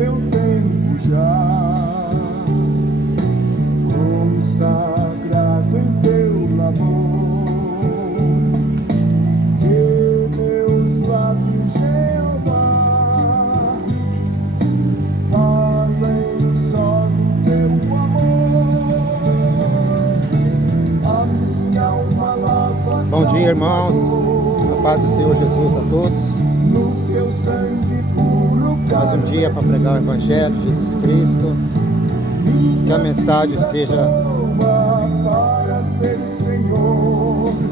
meu tempo já, consagrado em teu amor, que meus lábios, Jeová, falem só do teu amor. A minha alma lava. Bom dia, irmãos. A paz do Senhor Jesus a todos. No teu sangue puro, Mais um dia para pregar o Evangelho de Jesus Cristo. Que a mensagem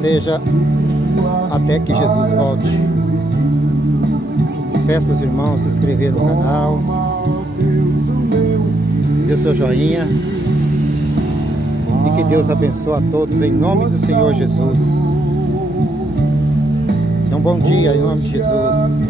seja até que Jesus volte. Peço para os irmãos se inscrever no canal, dê o seu joinha e que Deus abençoe a todos em nome do Senhor Jesus. Então, bom dia em nome de Jesus.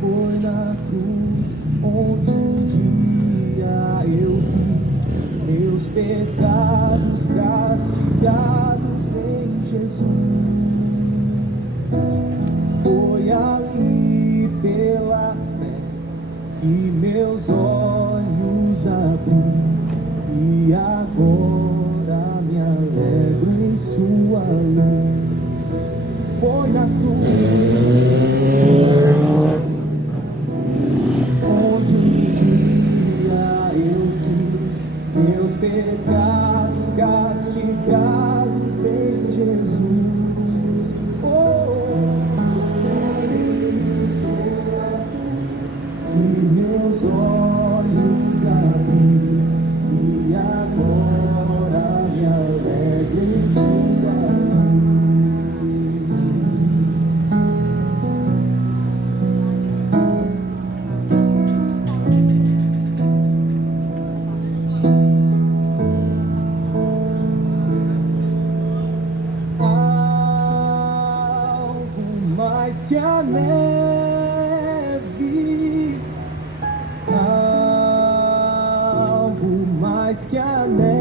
Foi na cruz, onde um dia eu vi meus pecados castigados em Jesus. Foi ali pela fé que meus olhos abri, e agora me alegro em sua luz. Foi na cruz, onde um dia eu vi meus pecados castigados em Jesus. E meus olhos abri, e agora me alegro em sua luz. Mais que a neve, alvo mais que a neve,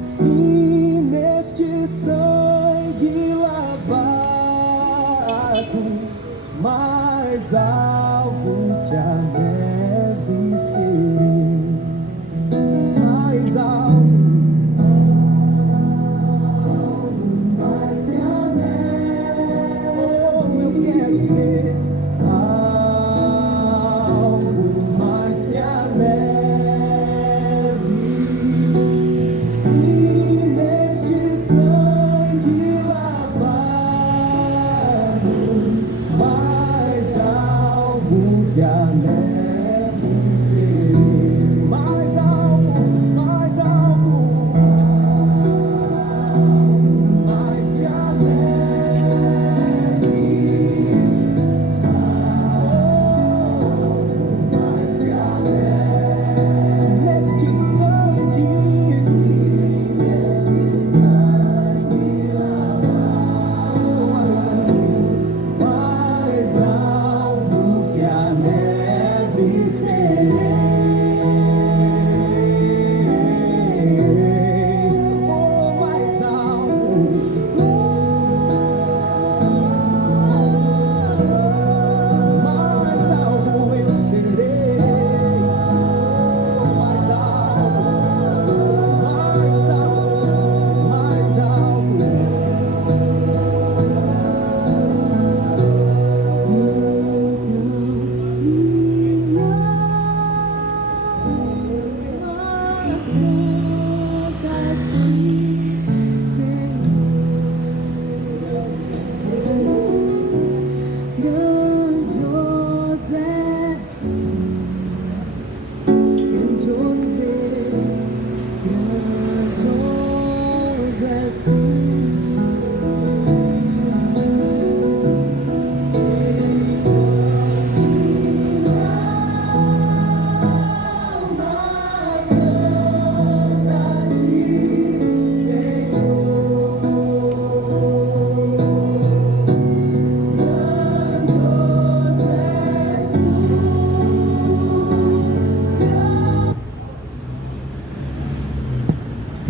sim, neste sangue lavado, mais alvo que a neve serei.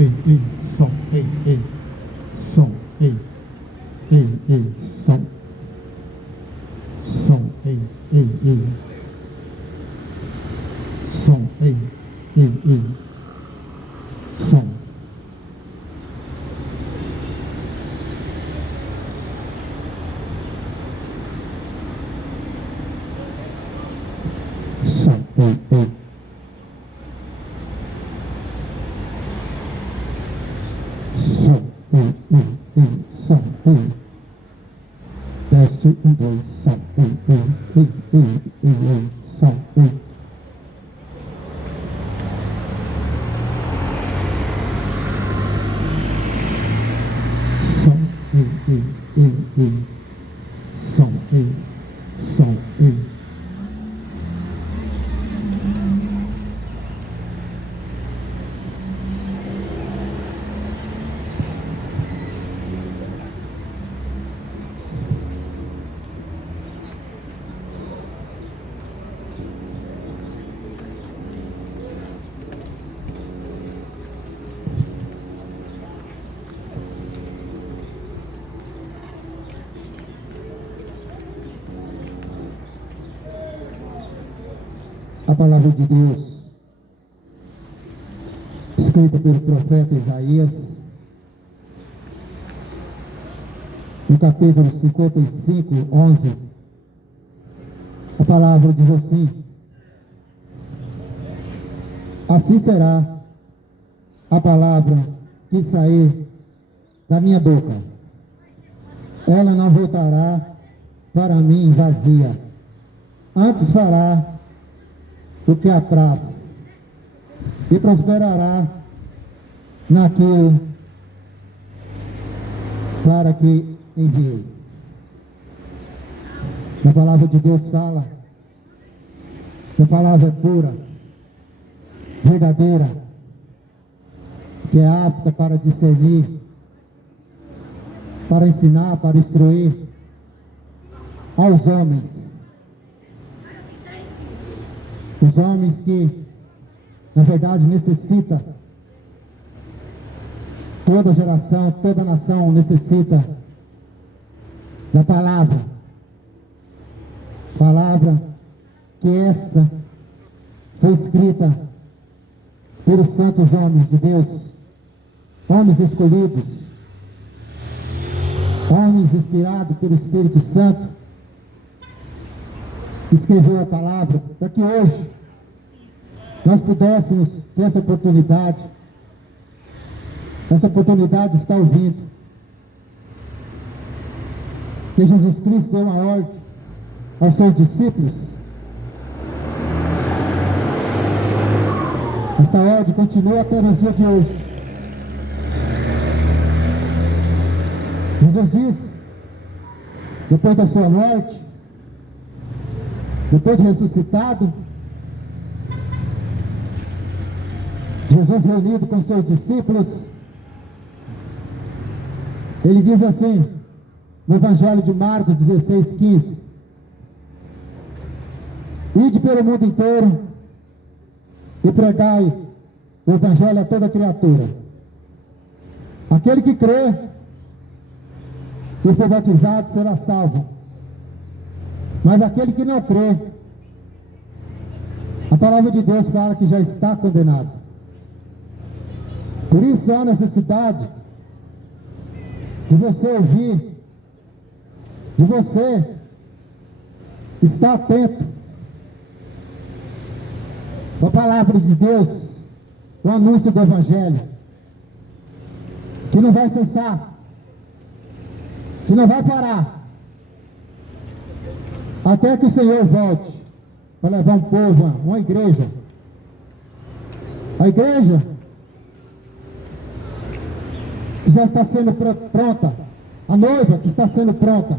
ei, som, ei, som, ei, som, som, ei, som, ei, som. Som, ei. Som, teste, 1, 2, som, som, som, A palavra de Deus, escrita pelo profeta Isaías, no capítulo 55, 11, a palavra diz assim: assim será a palavra que sair da minha boca, ela não voltará para mim vazia, antes fará o que apraz e prosperará naquilo para que enviei. A palavra de Deus fala que a palavra é pura, verdadeira, que é apta para discernir, para ensinar, para instruir aos homens. Os homens que, na verdade, necessitam, toda geração, toda nação necessita da palavra. Palavra que esta foi escrita pelos santos homens de Deus, homens escolhidos, homens inspirados pelo Espírito Santo, escreveu a palavra para que hoje nós pudéssemos ter essa oportunidade. Essa oportunidade está ouvindo. Que Jesus Cristo deu uma ordem aos seus discípulos. Essa ordem continua até nos dias de hoje. Jesus disse, depois da sua morte, depois de ressuscitado, Jesus reunido com seus discípulos, ele diz assim, no Evangelho de Marcos 16:15, ide pelo mundo inteiro e pregai o Evangelho a toda criatura. Aquele que crê e for batizado será salvo. Mas aquele que não crê, a palavra de Deus fala que já está condenado. Por isso há necessidade de você ouvir, de você estar atento à palavra de Deus, o anúncio do Evangelho, que não vai cessar, que não vai parar, até que o Senhor volte para levar um povo, uma igreja. A igreja que já está sendo pronta, a noiva que está sendo pronta,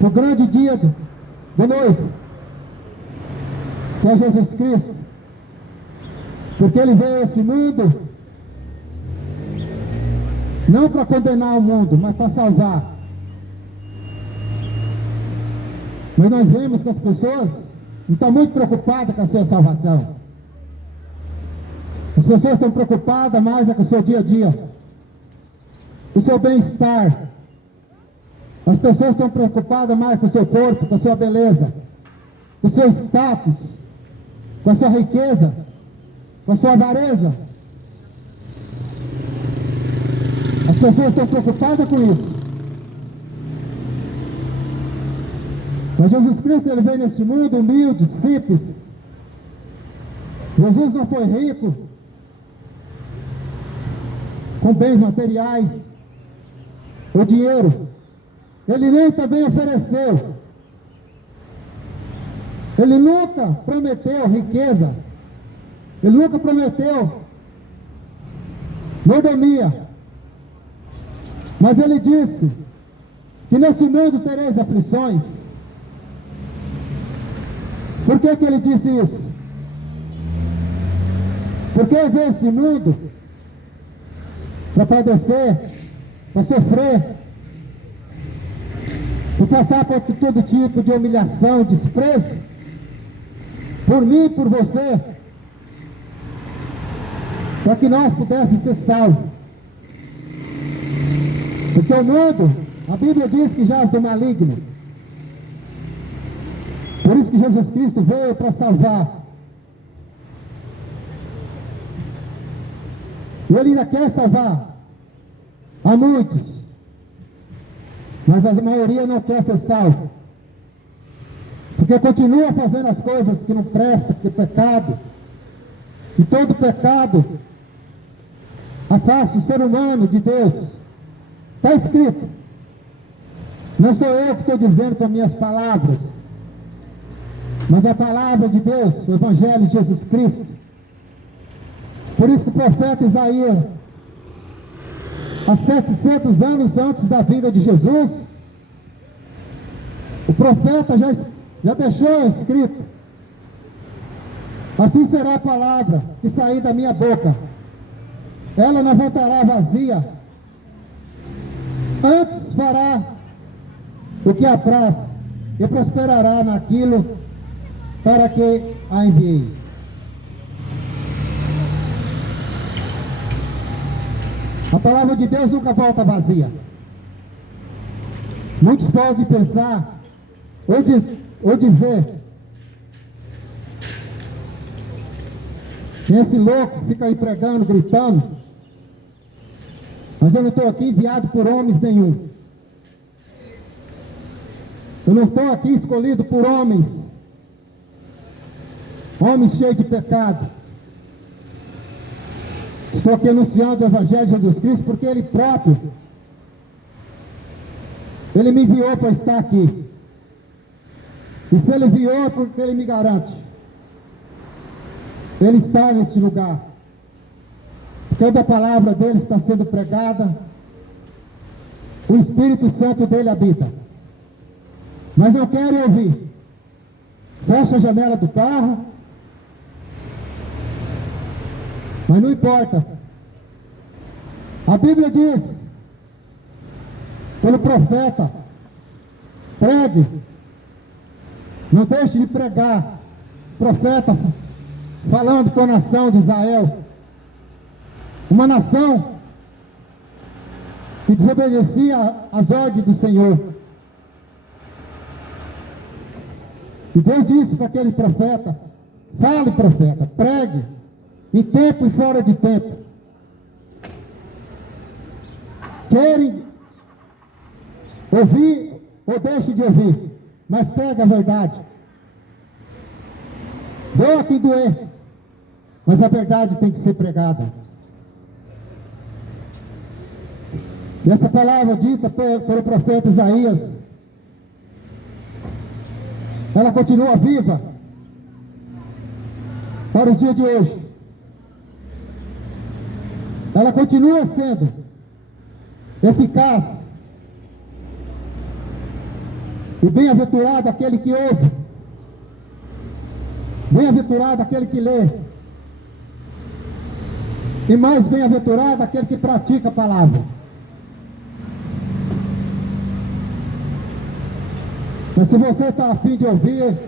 o grande dia do noivo, que é Jesus Cristo, porque Ele veio a esse mundo, não para condenar o mundo, mas para salvar. Mas nós vemos que as pessoas não estão muito preocupadas com a sua salvação. As pessoas estão preocupadas mais com o seu dia a dia, o seu bem-estar. As pessoas estão preocupadas mais com o seu corpo, com a sua beleza, com o seu status, com a sua riqueza, com a sua avareza. As pessoas estão preocupadas com isso. Mas Jesus Cristo, ele veio nesse mundo humilde, simples. Jesus não foi rico com bens materiais ou dinheiro. Ele nem também ofereceu. Ele nunca prometeu riqueza. Ele nunca prometeu mordomia. Mas ele disse que nesse mundo tereis aflições. Por que ele disse isso? Porque ele veio esse mundo para padecer, para sofrer, para passar por todo tipo de humilhação, desprezo, por mim e por você, para que nós pudéssemos ser salvos. Porque o mundo, a Bíblia diz que jaz do maligno. Por isso que Jesus Cristo veio para salvar. E ele ainda quer salvar a muitos, mas a maioria não quer ser salvo, porque continua fazendo as coisas que não prestam, que é pecado. E todo pecado afasta o ser humano de Deus. Está escrito. Não sou eu que estou dizendo com as minhas palavras, mas a palavra de Deus, o Evangelho de Jesus Cristo. Por isso que o profeta Isaías, há 700 anos antes da vida de Jesus, o profeta já deixou escrito: assim será a palavra que sair da minha boca, ela não voltará vazia, antes fará o que apraz e prosperará naquilo para que a enviei. A palavra de Deus nunca volta vazia. Muitos podem pensar ou dizer: esse louco fica aí pregando, gritando. Mas eu não estou aqui enviado por homens nenhum. Eu não estou aqui escolhido por homens cheios de pecado. Estou aqui anunciando o Evangelho de Jesus Cristo porque Ele próprio, Ele me enviou para estar aqui. E se Ele enviou, é porque Ele me garante. Ele está neste lugar. Toda a palavra dele está sendo pregada. O Espírito Santo dele habita. Mas não querem ouvir. Fecha a janela do carro. Mas não importa. A Bíblia diz, pelo profeta: pregue, não deixe de pregar. Profeta falando com a nação de Israel, uma nação que desobedecia às ordens do Senhor. E Deus disse para aquele profeta: fale, profeta, pregue, em tempo e fora de tempo. Querem ouvir ou deixe de ouvir, mas pregue a verdade. Doa quem doer, mas a verdade tem que ser pregada. E essa palavra dita pelo profeta Isaías, ela continua viva para os dias de hoje. Ela continua sendo eficaz. E bem-aventurado aquele que ouve, bem-aventurado aquele que lê, e mais bem-aventurado aquele que pratica a palavra. Mas se você está a fim de ouvir,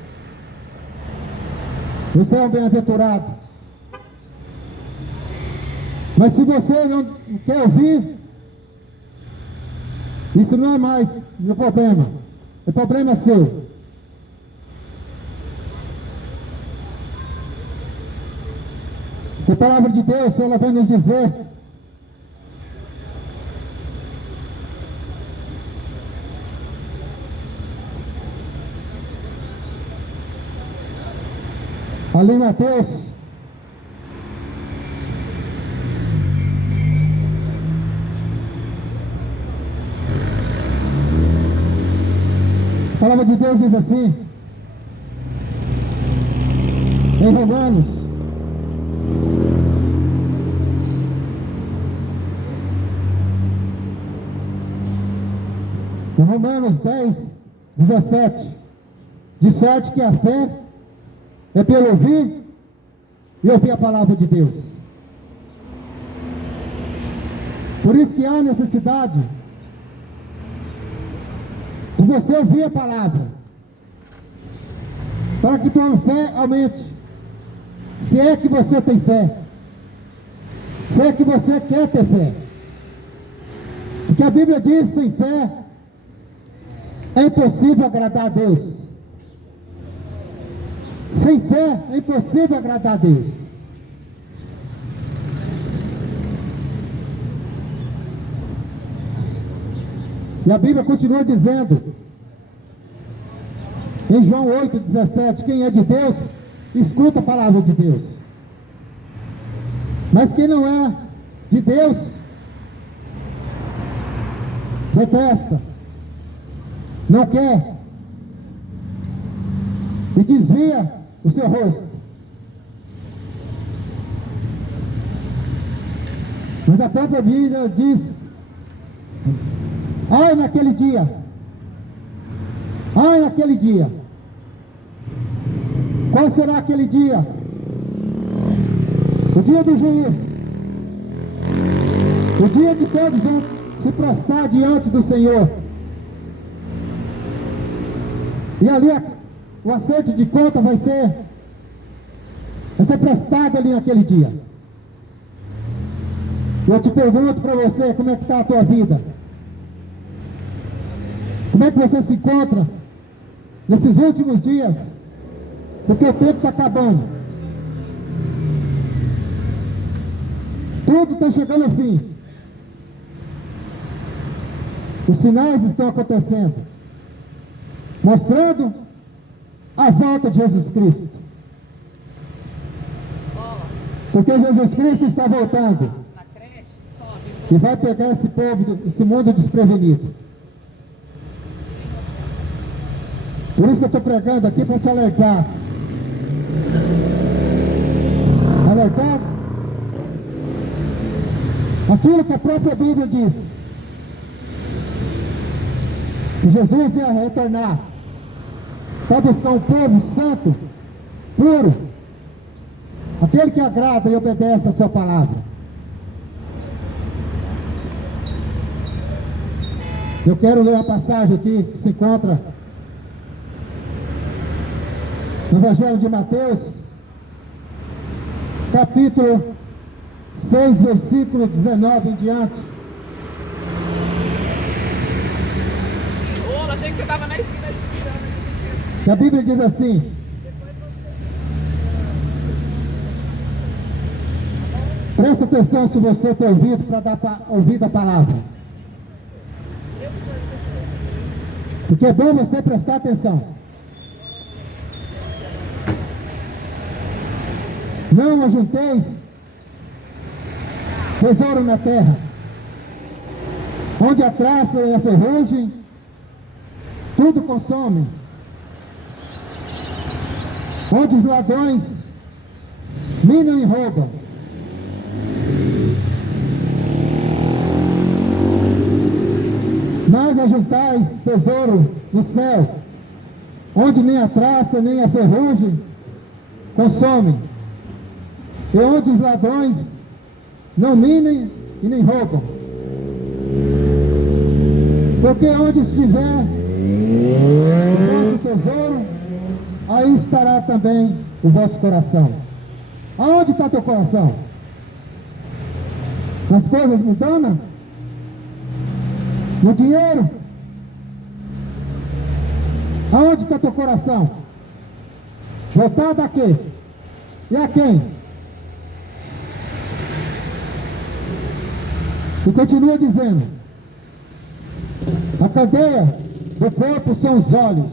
você é um bem-aventurado. Mas se você não quer ouvir, isso não é mais meu problema. O problema é seu. A palavra de Deus, ela vai nos dizer ali em Mateus, a palavra de Deus diz assim, em Romanos, em Romanos 10, 17, de sorte que a fé é pelo ouvir e ouvir a palavra de Deus. Por isso que há necessidade de você ouvir a palavra, para que tua fé aumente. Se é que você tem fé, se é que você quer ter fé, porque a Bíblia diz: sem fé é impossível agradar a Deus. Sem fé é impossível agradar a Deus. E a Bíblia continua dizendo, em João 8,17, quem é de Deus, escuta a palavra de Deus. Mas quem não é de Deus, detesta, não quer, e desvia o seu rosto. Mas a própria Bíblia diz: ai naquele dia, ai naquele dia. Qual será aquele dia? O dia do juízo, o dia de todos vão se prostrar diante do Senhor, e ali o acerto de conta vai ser prestado ali naquele dia. Eu te pergunto para você, como é que está a tua vida? Como é que você se encontra nesses últimos dias? Porque o tempo está acabando. Tudo está chegando ao fim. Os sinais estão acontecendo, mostrando a volta de Jesus Cristo. Porque Jesus Cristo está voltando e vai pegar esse povo, esse mundo desprevenido. Por isso que eu estou pregando aqui, para te alertar. Alertar aquilo que a própria Bíblia diz, que Jesus ia retornar para buscar um povo santo, puro, aquele que agrada e obedece a sua palavra. Eu quero ler uma passagem aqui que se encontra no Evangelho de Mateus, capítulo 6, versículo 19 em diante. Ô, achei que você estava na esquina de... Que a Bíblia diz assim: presta atenção se você tem ouvido, para dar ouvido a palavra. Porque é bom você prestar atenção. Não ajunteis tesouro na terra, onde a traça e a ferrugem tudo consomem, onde os ladrões minam e roubam. Mas ajuntais tesouro no céu, onde nem a traça nem a ferrugem consomem, e onde os ladrões não minem e nem roubam. Porque onde estiver o vosso tesouro, aí estará também o vosso coração. Aonde está teu coração? nas coisas mundanas, no dinheiro? Aonde está teu coração? Voltado a quê? E a quem? E continua dizendo: a cadeia do corpo são os olhos.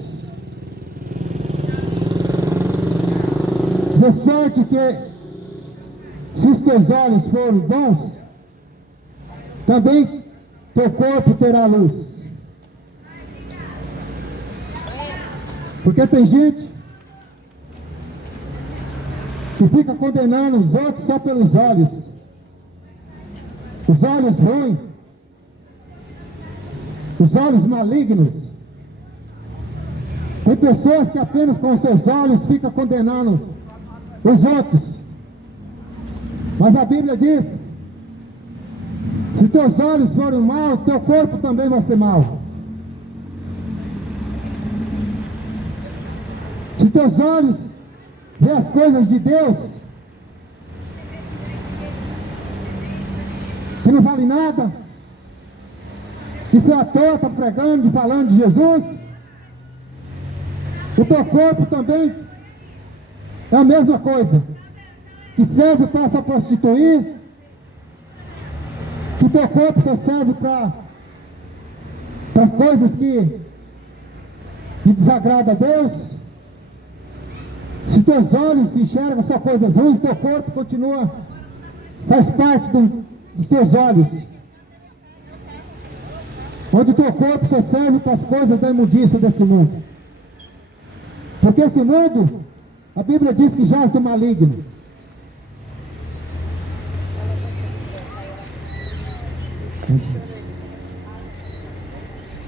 De sorte que, se os teus olhos forem bons, também teu corpo terá luz. Porque tem gente que fica condenando os outros só pelos olhos. Os olhos ruins, os olhos malignos. Tem pessoas que apenas com seus olhos ficam condenando os outros. Mas a Bíblia diz: se teus olhos forem maus, teu corpo também vai ser mau. Se teus olhos vê as coisas de Deus, que não vale nada, que você à toa está pregando e falando de Jesus, o teu corpo também é a mesma coisa, que serve para se prostituir, que o teu corpo só serve para coisas que desagradam a Deus. Se teus olhos enxergam só coisas ruins, teu corpo continua, faz parte dos teus olhos. Onde teu corpo só serve para as coisas da imundícia desse mundo. Porque esse mundo, a Bíblia diz que jaz do maligno.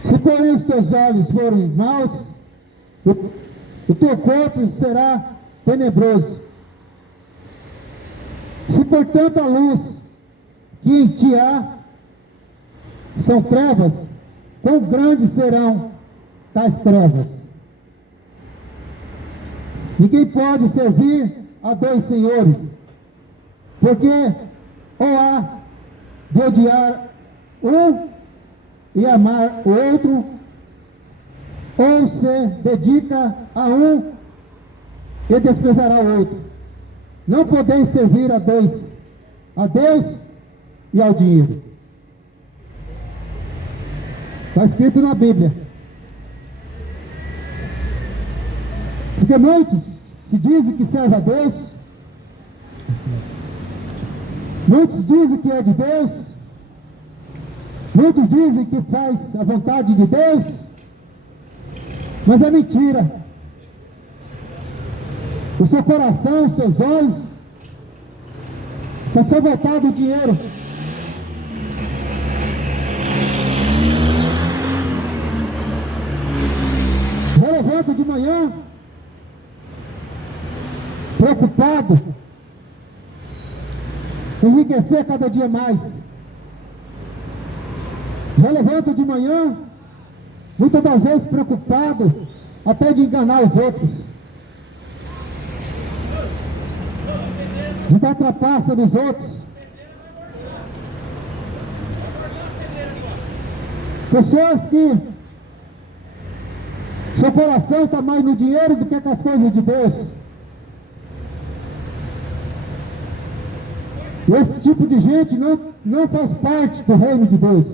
Se porém os teus olhos forem maus, o teu corpo será tenebroso. Se portanto a luz que em ti há são trevas, quão grandes serão tais trevas? Ninguém pode servir a dois senhores, porque ou há de odiar um e amar o outro, ou se dedica a um e desprezará o outro. Não podeis servir a dois, a Deus e ao dinheiro. Está escrito na Bíblia. Porque muitos se dizem que servem a Deus, muitos dizem que é de Deus, muitos dizem que faz a vontade de Deus, mas é mentira. O seu coração, os seus olhos, está só voltado ao dinheiro. Eu levanto de manhã, preocupado, enriquecer cada dia mais. Eu levanto de manhã, muitas das vezes preocupado, até de enganar os outros, de dar trapaça nos outros. Pessoas que seu coração está mais no dinheiro do que com as coisas de Deus. Esse tipo de gente não faz parte do reino de Deus,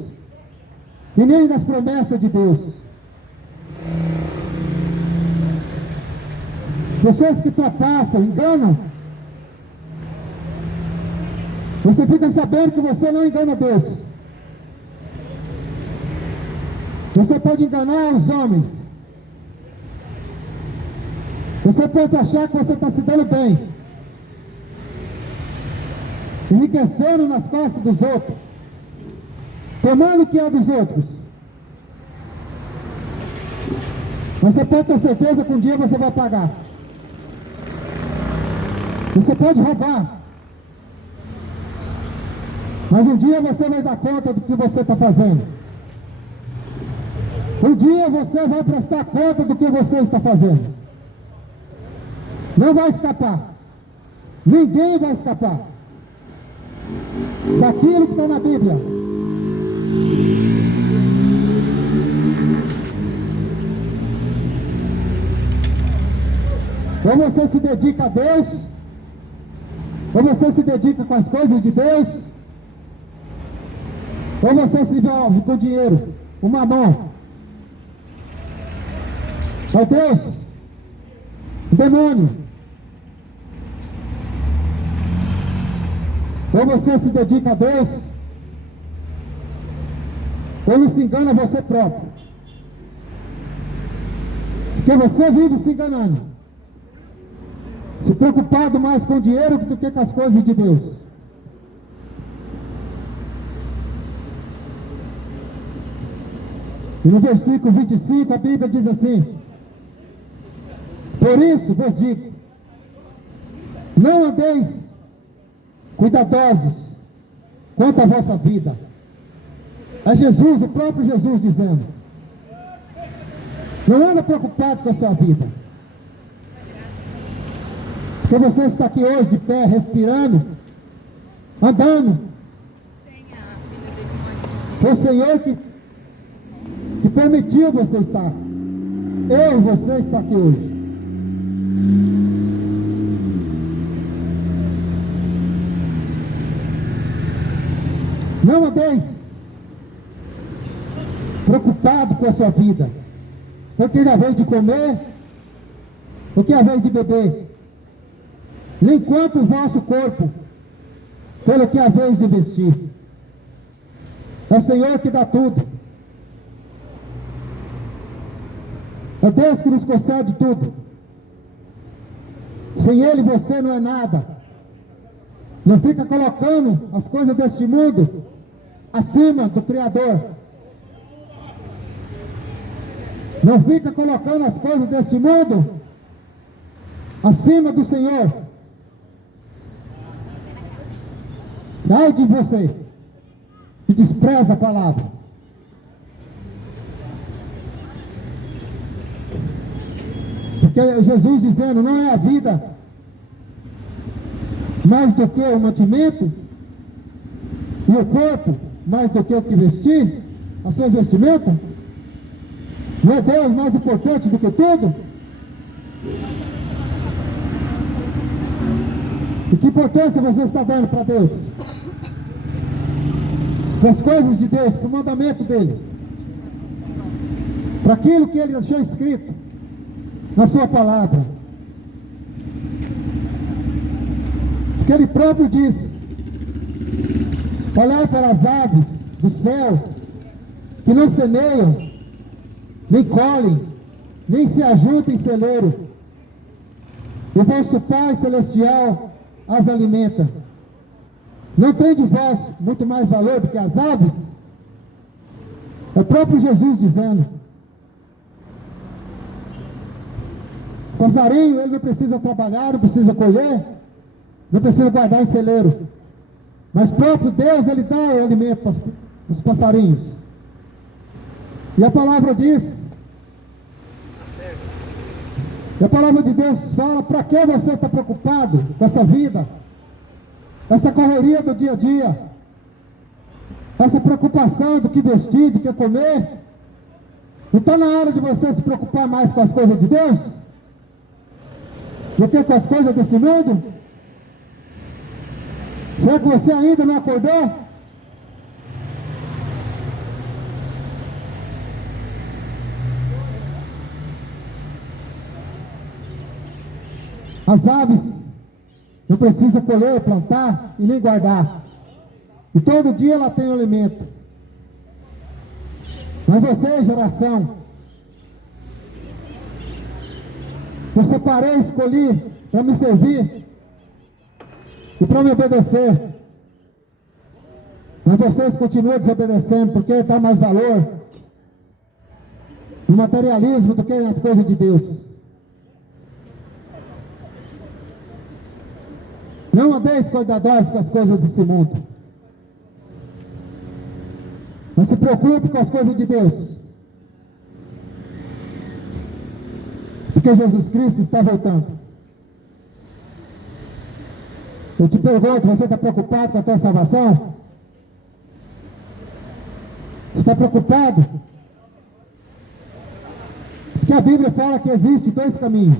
e nem das promessas de Deus. Pessoas que trapaçam, enganam. Você fica sabendo que você não engana Deus. Você pode enganar os homens. Você pode achar que você está se dando bem, enriquecendo nas costas dos outros, tomando o que é dos outros. Mas você pode ter certeza que um dia você vai pagar. Você pode roubar, mas um dia você vai dar conta do que você está fazendo. Um dia você vai prestar conta do que você está fazendo. Não vai escapar. Ninguém vai escapar. daquilo que está na Bíblia. Ou você se dedica a Deus, ou você se dedica com as coisas de Deus, ou você se envolve com dinheiro, o mamão. É Deus, o demônio. Ou você se dedica a Deus, ou não se engana você próprio. Porque você vive se enganando, se preocupado mais com o dinheiro do que com as coisas de Deus. E no versículo 25 a Bíblia diz assim: por isso vos digo, não andeis cuidadosos quanto à vossa vida. É Jesus, o próprio Jesus dizendo. Não anda preocupado com a sua vida. Porque você está aqui hoje de pé, respirando, andando. Foi o Senhor que permitiu você estar. Eu e você está aqui hoje. Não andeis preocupado com a sua vida, porque é a vez de comer, porque é a vez de beber, nem quanto o vosso corpo, pelo que é a vez de vestir. É o Senhor que dá tudo. É Deus que nos concede tudo. Sem Ele você não é nada. Não fica colocando as coisas deste mundo acima do Criador. Não fica colocando as coisas deste mundo acima do Senhor. Ai de você que despreza a palavra. Porque Jesus dizendo, não é a vida mais do que o mantimento, e o corpo mais do que o que vestir, as suas vestimentas. Não é Deus mais importante do que tudo? E que importância você está dando para Deus? Para as coisas de Deus, para o mandamento dele, para aquilo que ele deixou escrito na sua palavra. Porque ele próprio diz: olhai para as aves do céu, que não semeiam, nem colhem, nem se ajuntam em celeiro, e vosso Pai Celestial as alimenta. Não tem de vós muito mais valor do que as aves? É o próprio Jesus dizendo. O passarinho, ele não precisa trabalhar, não precisa colher, não precisa guardar em celeiro. Mas próprio Deus, ele dá o alimento para os passarinhos. E a palavra diz, e a palavra de Deus fala: para que você está preocupado com essa vida, essa correria do dia a dia, essa preocupação do que vestir, do que comer? Não está na hora de você se preocupar mais com as coisas de Deus do que com as coisas desse mundo? Será que você ainda não acordou? As aves não precisam colher, plantar e nem guardar. E todo dia ela tem o alimento. Mas você, geração, eu separei, escolhi para me servir e para me obedecer. Mas vocês continuam desobedecendo, porque dá mais valor no materialismo do que nas coisas de Deus. Não andeis cuidadosos com as coisas desse mundo, mas se preocupe com as coisas de Deus, porque Jesus Cristo está voltando. Eu te pergunto, você está preocupado com a tua salvação? Está preocupado? Porque a Bíblia fala que existe dois caminhos.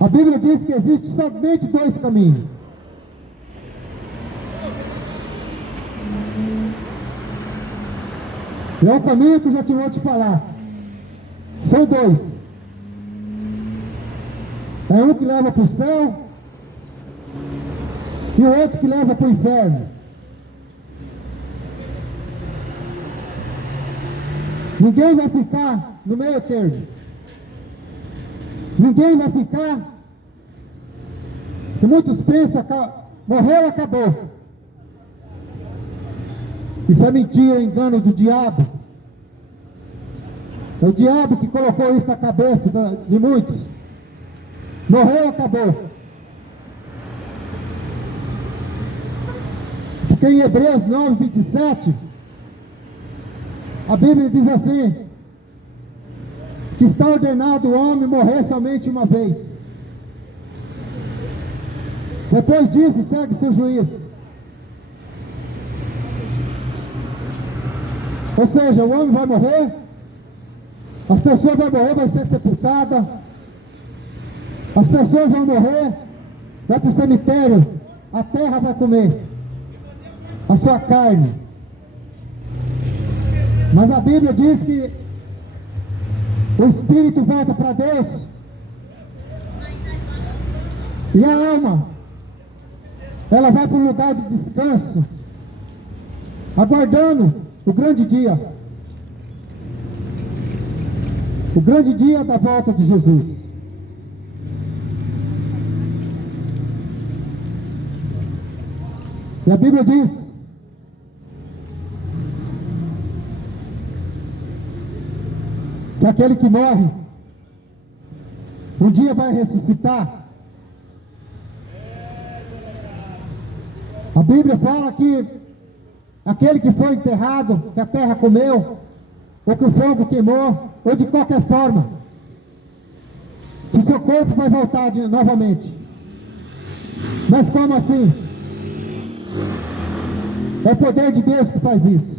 A Bíblia diz que existe somente dois caminhos. É um caminho que eu já te vou te falar. São dois. É um que leva para o céu e o outro que leva para o inferno. Ninguém vai ficar no meio termo. Ninguém vai ficar. Que muitos pensam, morreu, acabou. Isso é mentira, engano do diabo. É o diabo que colocou isso na cabeça de muitos. Morreu, acabou. Porque em Hebreus 9, 27, a Bíblia diz assim, que está ordenado o homem morrer somente uma vez. Depois disso, segue seu juízo. Ou seja, o homem vai morrer, as pessoas vão morrer, vai ser sepultada, as pessoas vão morrer, vai para o cemitério, a terra vai comer a sua carne. Mas a Bíblia diz que o espírito volta para Deus e a alma, ela vai para um lugar de descanso, aguardando o grande dia da volta de Jesus. E a Bíblia diz que aquele que morre um dia vai ressuscitar. A Bíblia fala que aquele que foi enterrado, que a terra comeu, ou que o fogo queimou, ou de qualquer forma, que seu corpo vai voltar novamente. Mas como assim? É o poder de Deus que faz isso.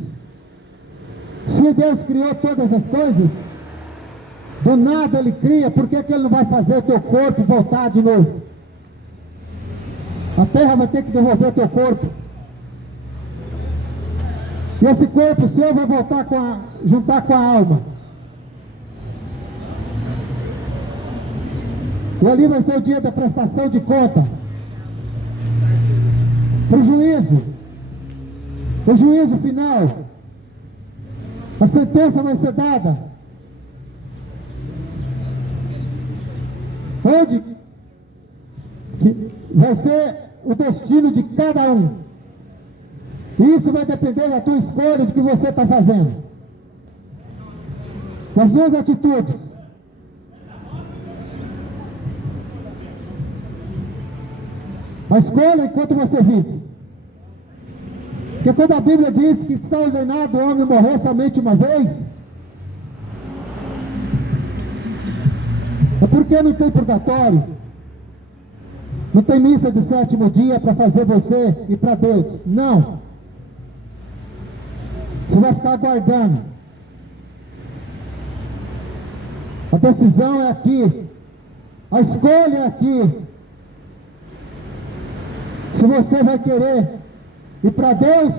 Se Deus criou todas as coisas, do nada Ele cria, por que Ele não vai fazer o teu corpo voltar de novo? A terra vai ter que devolver o teu corpo. E esse corpo seu vai voltar juntar com a alma. E ali vai ser o dia da prestação de conta. O juízo final. A sentença vai ser dada. Onde vai ser o destino de cada um. Isso vai depender da tua escolha, do que você está fazendo, das suas atitudes. A escolha enquanto você vive. Porque quando a Bíblia diz que está ordenado o homem morrer somente uma vez, é porque não tem purgatório, não tem missa de sétimo dia para fazer você ir para Deus. Não. Você vai ficar aguardando. A decisão é aqui. A escolha é aqui. Se você vai querer ir para Deus,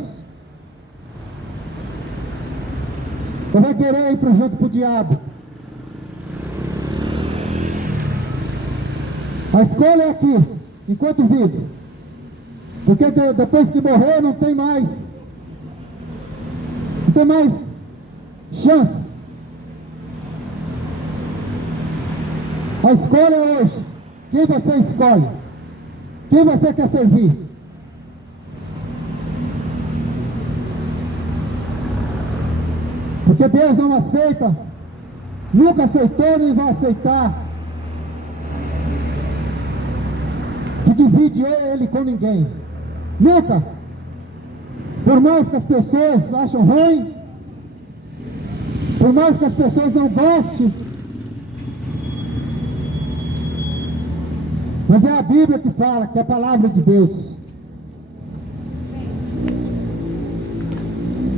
ou vai querer ir junto para o diabo. A escolha é aqui, enquanto vive. Porque depois que morrer não tem mais chance. A escolha é hoje. Quem você escolhe? Quem você quer servir? Porque Deus não aceita, nunca aceitou nem vai aceitar que divide Ele com ninguém. Nunca. Por mais que as pessoas acham ruim, por mais que as pessoas não gostem, Mas é a Bíblia que fala, que é a palavra de Deus.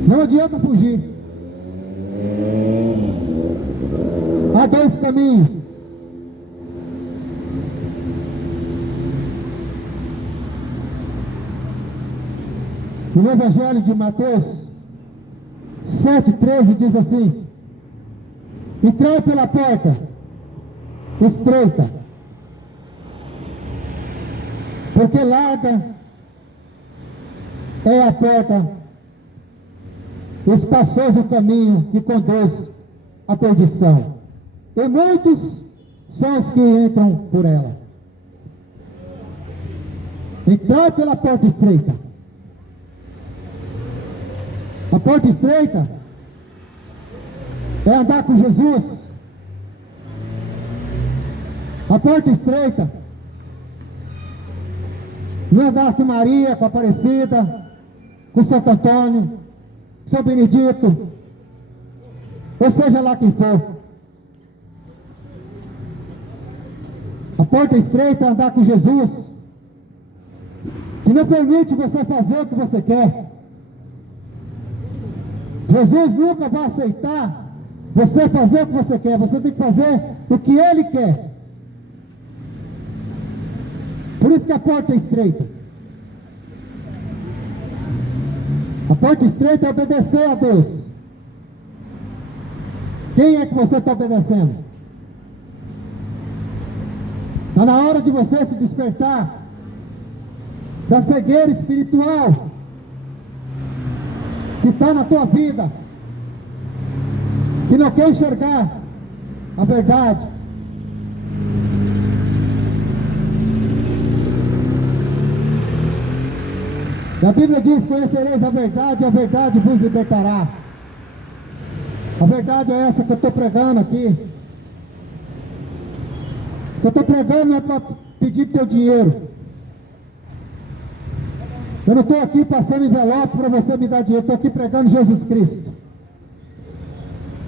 Não adianta fugir. Há dois caminhos. No Evangelho de Mateus 7,13 diz assim: entrai pela porta estreita, porque larga é a porta, espaçoso o caminho que conduz à perdição, e muitos são os que entram por ela. Entrai pela porta estreita. A porta estreita é andar com Jesus. A porta estreita não é andar com Maria, com Aparecida, com Santo Antônio, São Benedito, ou seja lá quem for. A porta estreita é andar com Jesus, que não permite você fazer o que você quer. Jesus nunca vai aceitar você fazer o que você quer. Você tem que fazer o que Ele quer. Por isso que a porta é estreita. A porta estreita é obedecer a Deus. Quem é que você está obedecendo? Está na hora de você se despertar da cegueira espiritual que está na tua vida, que não quer enxergar a verdade. A Bíblia diz: conhecereis a verdade e a verdade vos libertará. A verdade é essa que eu estou pregando aqui. O que eu estou pregando não é para pedir teu dinheiro. Eu não estou aqui passando envelope para você me dar dinheiro. Estou aqui pregando Jesus Cristo.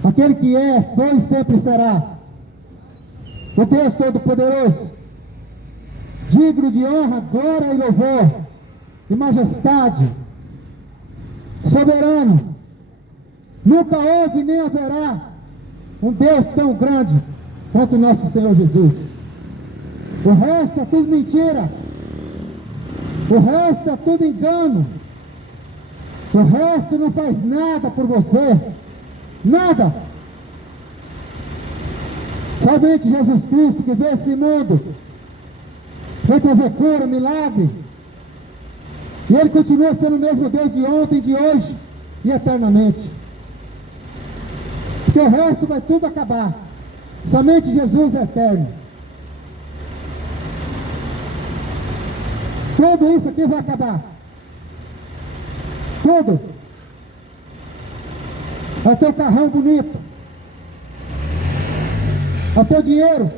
Aquele que é, foi e sempre será. O Deus Todo-Poderoso, digno de honra, glória e louvor, e majestade, soberano. Nunca houve nem haverá um Deus tão grande quanto o nosso Senhor Jesus. O resto é tudo mentira. O resto é tudo engano. O resto não faz nada por você. Nada. Somente Jesus Cristo, que veio a esse mundo, foi trazer cura, milagre. E Ele continua sendo o mesmo Deus de ontem, de hoje e eternamente. Porque o resto vai tudo acabar. Somente Jesus é eterno. Tudo isso aqui vai acabar. Tudo. É o teu carrão bonito. É o teu dinheiro.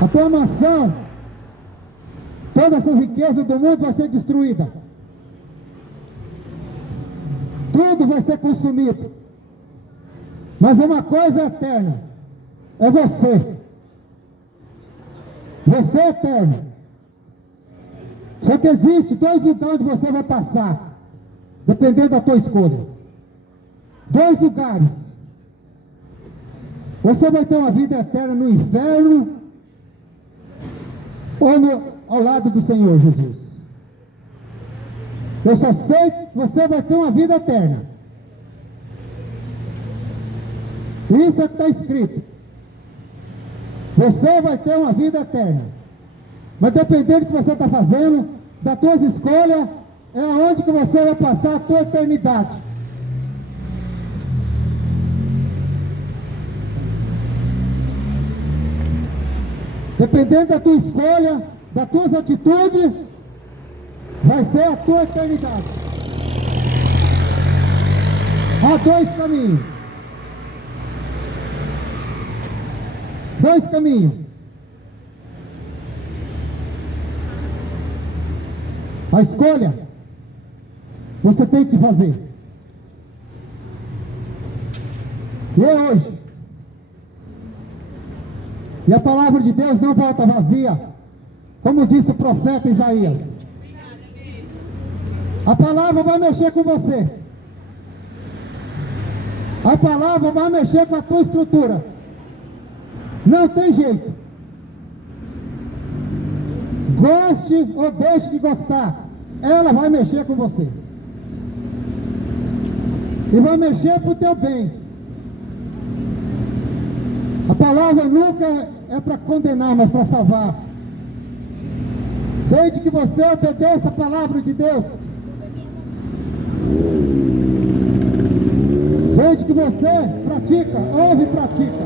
A tua mansão. Todas essas riquezas do mundo vai ser destruída. Tudo vai ser consumido. Mas uma coisa é eterna. É você. Você é eterno. Só que existe dois lugares onde você vai passar, dependendo da tua escolha. Dois lugares. Você vai ter uma vida eterna no inferno ou ao lado do Senhor Jesus. Eu só sei que você vai ter uma vida eterna. Isso é o que está escrito. Você vai ter uma vida eterna. Mas dependendo do que você está fazendo, das tuas escolhas, é aonde que você vai passar a tua eternidade. Dependendo da tua escolha, das tuas atitudes, vai ser a tua eternidade. Há dois caminhos. Dois caminhos. A escolha você tem que fazer. E é hoje. E E a palavra de Deus não volta vazia, como disse o profeta Isaías. A palavra vai mexer com você. A palavra vai mexer com a tua estrutura. Não tem jeito. Goste ou deixe de gostar, ela vai mexer com você. E vai mexer para o teu bem. A palavra nunca é para condenar, mas para salvar. Desde que você obedeça a palavra de Deus. Desde que você pratica, ouve e pratica.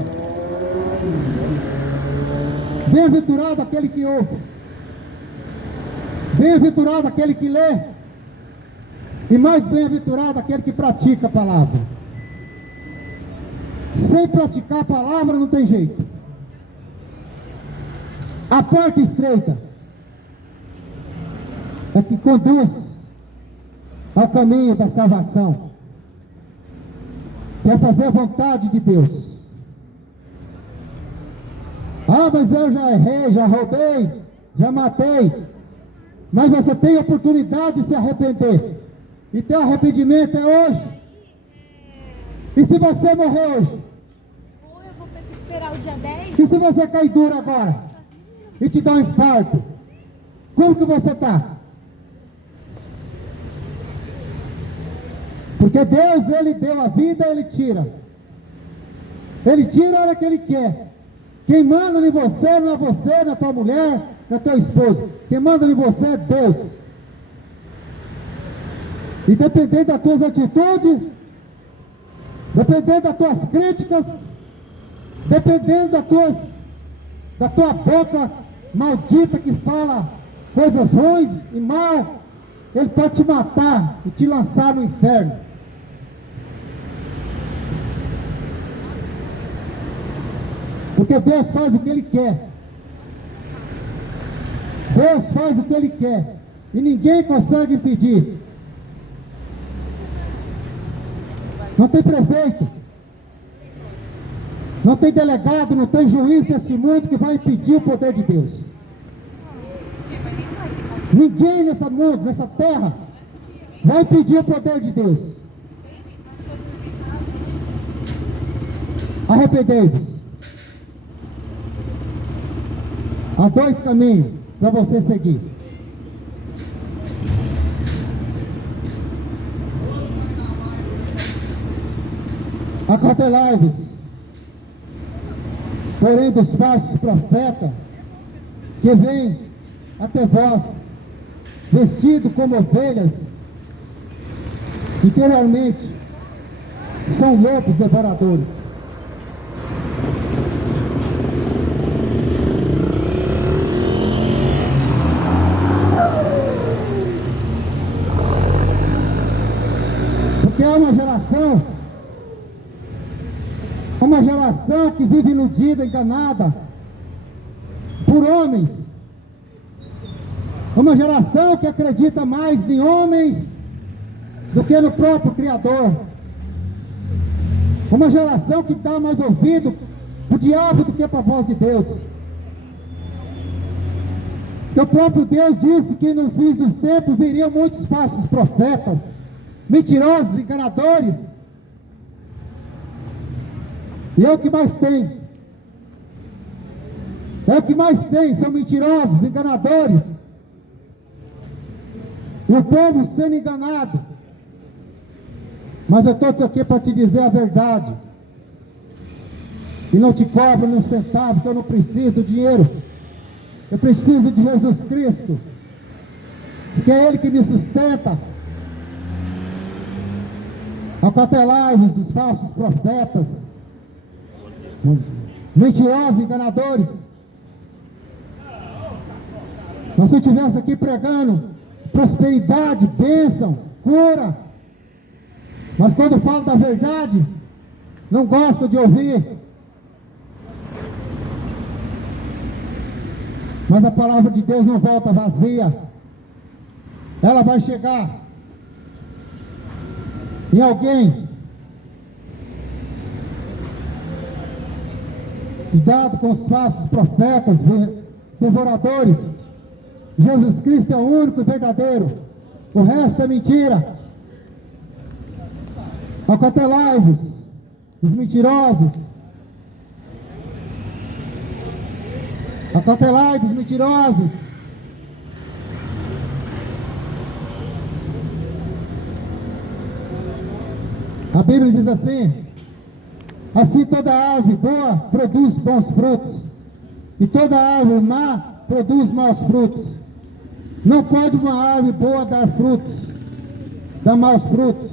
Bem-aventurado aquele que ouve. Bem-aventurado aquele que lê. E mais bem-aventurado aquele que pratica a palavra. Sem praticar a palavra não tem jeito. A porta estreita é que conduz ao caminho da salvação. Quer fazer a vontade de Deus. Ah, mas eu já errei, já roubei, já matei. Mas você tem a oportunidade de se arrepender. E teu arrependimento é hoje. E se você morrer hoje? Ou eu vou ter que esperar o dia 10? E se você cair duro agora? E te dar um infarto? Como que você está? Porque Deus, Ele deu a vida, Ele tira. Ele tira a hora que Ele quer. Quem manda em você não é você, não é tua mulher, não é teu esposo. Quem manda em você é Deus. E dependendo das tuas atitudes, dependendo das tuas críticas, dependendo da tua boca maldita que fala coisas ruins e mal, ele pode te matar e te lançar no inferno. Porque Deus faz o que Ele quer. Deus faz o que Ele quer. E ninguém consegue impedir. Não tem prefeito. Não tem delegado, não tem juiz nesse mundo que vai impedir o poder de Deus. Ninguém nesse mundo, nessa terra, vai impedir o poder de Deus. Arrependei-vos. Há dois caminhos para você seguir. Acautelai-vos, porém, dos falsos profetas que vêm até vós, vestidos como ovelhas, interiormente são lobos devoradores. Porque é uma geração que vive iludida, enganada por homens. Uma geração que acredita mais em homens do que no próprio Criador. Uma geração que dá mais ouvido para o diabo do que para a voz de Deus. Que o próprio Deus disse que no fim dos tempos viriam muitos falsos profetas, mentirosos, enganadores. E é o que mais tem. É o que mais tem, são mentirosos, enganadores. E o povo sendo enganado. Mas eu estou aqui para te dizer a verdade. E não te cobro nem um centavo, porque eu não preciso do dinheiro. Eu preciso de Jesus Cristo. Porque é Ele que me sustenta. Acautelai-vos dos falsos profetas, mentirosos, enganadores. Mas se eu estivesse aqui pregando prosperidade, bênção, cura, mas quando falo da verdade, não gosto de ouvir. Mas a palavra de Deus não volta vazia. Ela vai chegar em alguém Cuidado com os falsos profetas, devoradores. Jesus Cristo é o único e verdadeiro. O resto é mentira. Acautelai-vos, os mentirosos. Acautelai dos mentirosos. A Bíblia diz assim: assim toda árvore boa produz bons frutos, e toda árvore má produz maus frutos. Não pode uma árvore boa dar frutos, dar maus frutos,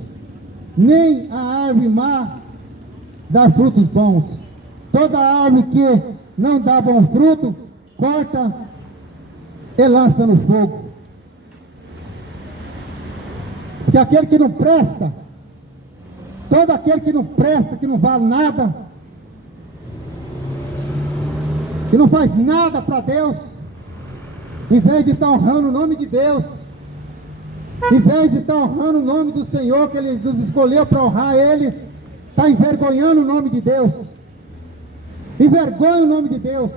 nem a árvore má dar frutos bons. Toda árvore que não dá bom fruto, corta e lança no fogo. Porque aquele que não presta, todo aquele que não presta, que não vale nada, que não faz nada para Deus, em vez de estar honrando o nome de Deus, em vez de estar honrando o nome do Senhor, que Ele nos escolheu para honrar Ele, está envergonhando o nome de Deus. Envergonha o nome de Deus.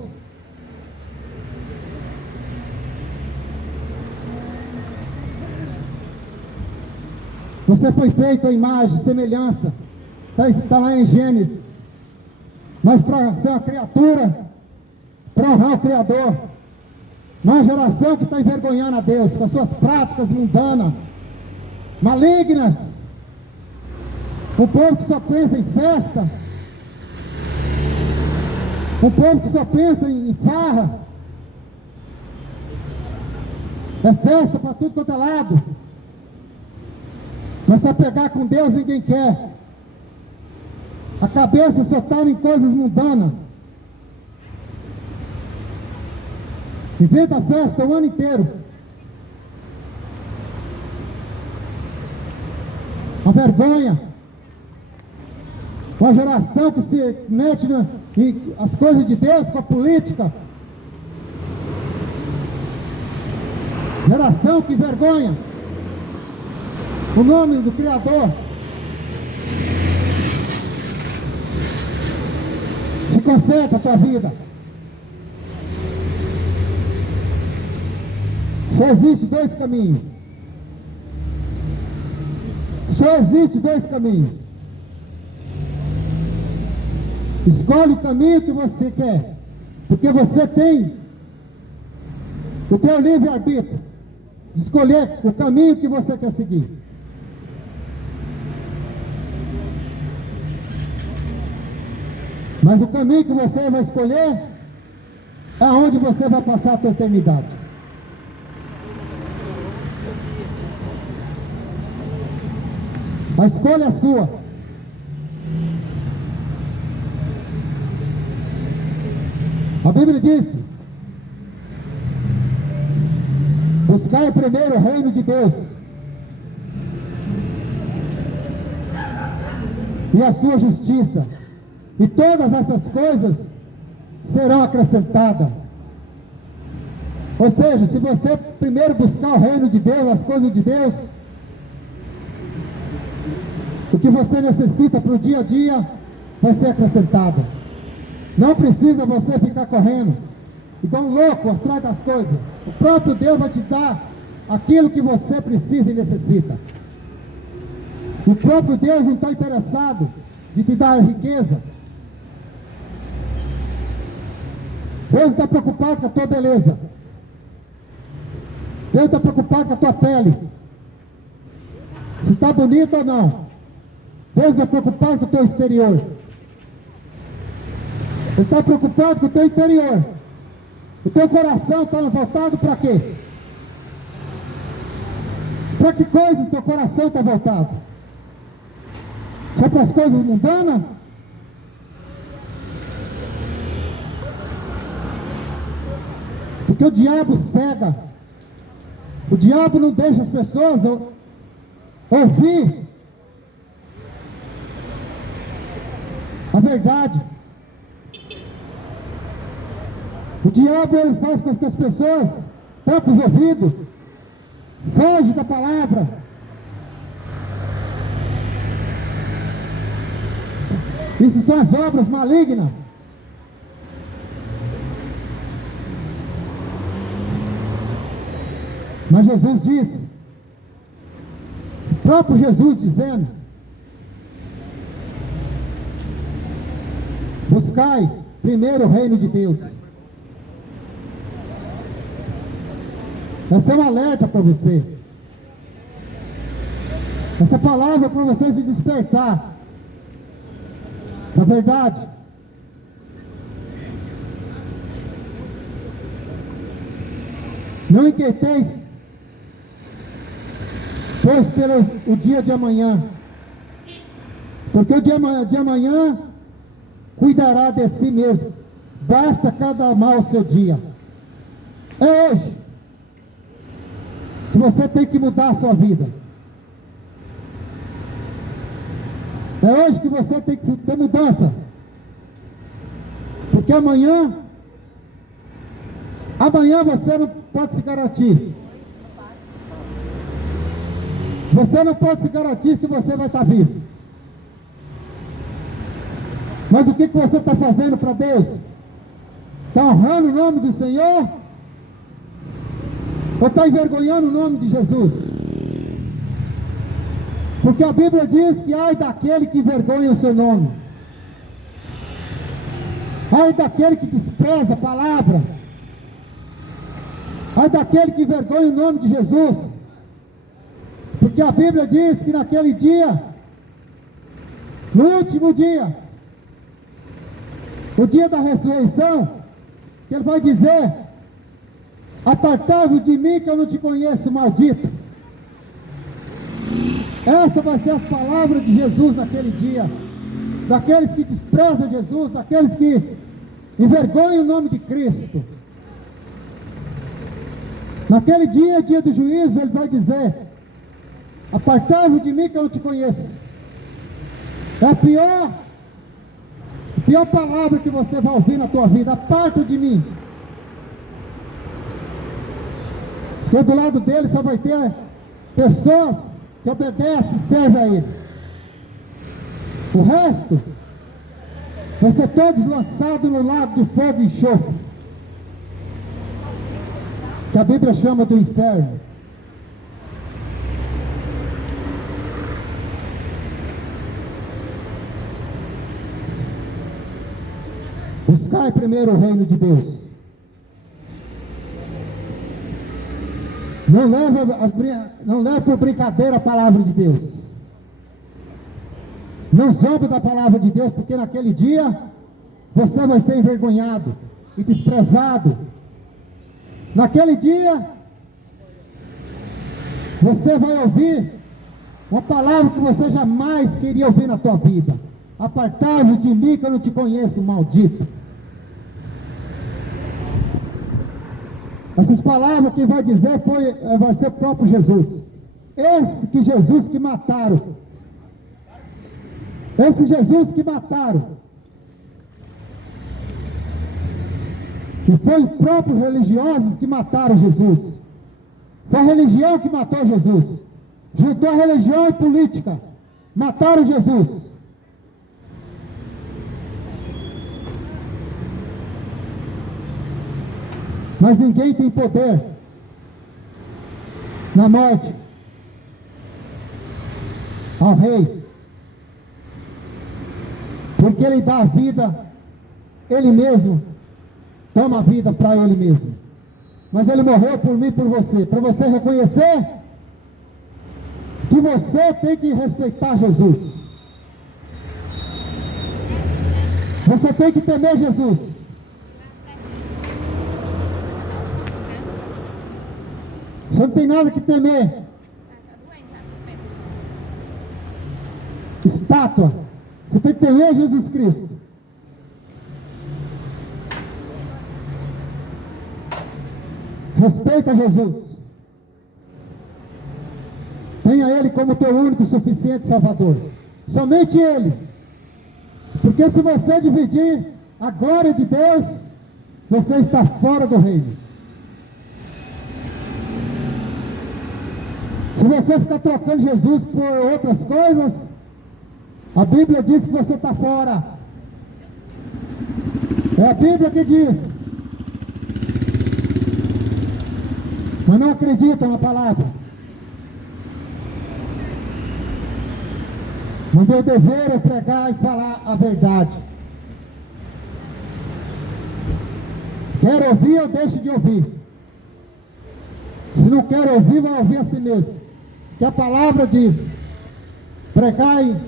Você foi feito a imagem, semelhança, está lá em Gênesis. Mas para ser uma criatura, para honrar o Criador, uma geração que está envergonhando a Deus, com as suas práticas mundanas, malignas, um povo que só pensa em festa, um povo que só pensa em farra, é festa para tudo quanto é lado. Mas só pegar com Deus ninguém quer. A cabeça só está em coisas mundanas. Inventa festa o ano inteiro. Uma vergonha. Uma geração que se mete as coisas de Deus com a política. Geração que vergonha o nome do Criador. Se conserta a tua vida. Só existe dois caminhos. Só existe dois caminhos. Escolhe o caminho que você quer, porque você tem o teu livre-arbítrio de escolher o caminho que você quer seguir. Mas o caminho que você vai escolher é onde você vai passar a sua eternidade. A escolha é sua. A Bíblia diz: buscai primeiro o reino de Deus e a sua justiça, e todas essas coisas serão acrescentadas. Ou seja, se você primeiro buscar o reino de Deus, as coisas de Deus, o que você necessita para o dia a dia vai ser acrescentado. Não precisa você ficar correndo igual um louco atrás das coisas. O próprio Deus vai te dar aquilo que você precisa e necessita. O próprio Deus não está interessado de te dar riqueza. Deus está preocupado com a tua beleza. Deus está preocupado com a tua pele, se está bonito ou não. Deus está preocupado com o teu exterior. Ele está preocupado com o teu interior. O teu coração está voltado para quê? Para que coisas o teu coração está voltado? Só para as coisas mundanas? Porque o diabo cega. O diabo não deixa as pessoas ouvir a verdade. O diabo ele faz com que as pessoas tapem os ouvidos, fogem da palavra. Isso são as obras malignas Mas Jesus disse, o próprio Jesus dizendo, buscai primeiro o reino de Deus. Essa é um alerta para você. Essa palavra é para você se despertar da verdade. Não inquieteis, pois pelo o dia de amanhã, porque o dia de amanhã cuidará de si mesmo. Basta cada mal o seu dia. É hoje que você tem que mudar a sua vida. É hoje que você tem que ter mudança. Porque amanhã você não pode se garantir. Você não pode se garantir que você vai estar vivo. Mas o que você está fazendo para Deus? Está honrando o nome do Senhor? Ou está envergonhando o nome de Jesus? Porque a Bíblia diz que ai daquele que envergonha o seu nome. Ai daquele que despreza a palavra. Ai daquele que envergonha o nome de Jesus. Porque a Bíblia diz que naquele dia, no último dia, o dia da ressurreição, que ele vai dizer: apartai-vos de mim que eu não te conheço, maldito. Essa vai ser as palavras de Jesus naquele dia, daqueles que desprezam Jesus, daqueles que envergonham o nome de Cristo. Naquele dia, dia do juízo, ele vai dizer: apartai-vos de mim que eu não te conheço. É a pior palavra que você vai ouvir na tua vida. Aparta de mim. Porque do lado dele só vai ter pessoas que obedecem e servem a ele. O resto vai ser todos lançados no lago de fogo e enxofre, que a Bíblia chama do inferno. Buscai primeiro o reino de Deus. Não leve por brincadeira a palavra de Deus. Não zombe da palavra de Deus, porque naquele dia você vai ser envergonhado e desprezado. Naquele dia você vai ouvir uma palavra que você jamais queria ouvir na tua vida: apartai-vos de mim que eu não te conheço, maldito. Essas palavras quem vai dizer vai ser o próprio Jesus. Esse Jesus que mataram. Esse Jesus que mataram. E foi os próprios religiosos que mataram Jesus. Foi a religião que matou Jesus. Juntou a religião e política. Mataram Jesus. Mas ninguém tem poder na morte ao rei, porque ele dá a vida, ele mesmo toma a vida para ele mesmo. Mas ele morreu por mim e por você, para você reconhecer que você tem que respeitar Jesus. Você tem que temer Jesus. Você não tem nada que temer. Estátua. Você tem que temer Jesus Cristo. Respeita Jesus. Tenha Ele como teu único e suficiente Salvador. Somente Ele. Porque se você dividir a glória de Deus, você está fora do reino. Se você ficar trocando Jesus por outras coisas, a Bíblia diz que você está fora. É a Bíblia que diz. mas não acreditam na palavra. O meu dever é pregar e falar a verdade. Quer ouvir ou deixe de ouvir. Se não quer ouvir, vai ouvir a si mesmo. Que a palavra diz: pregai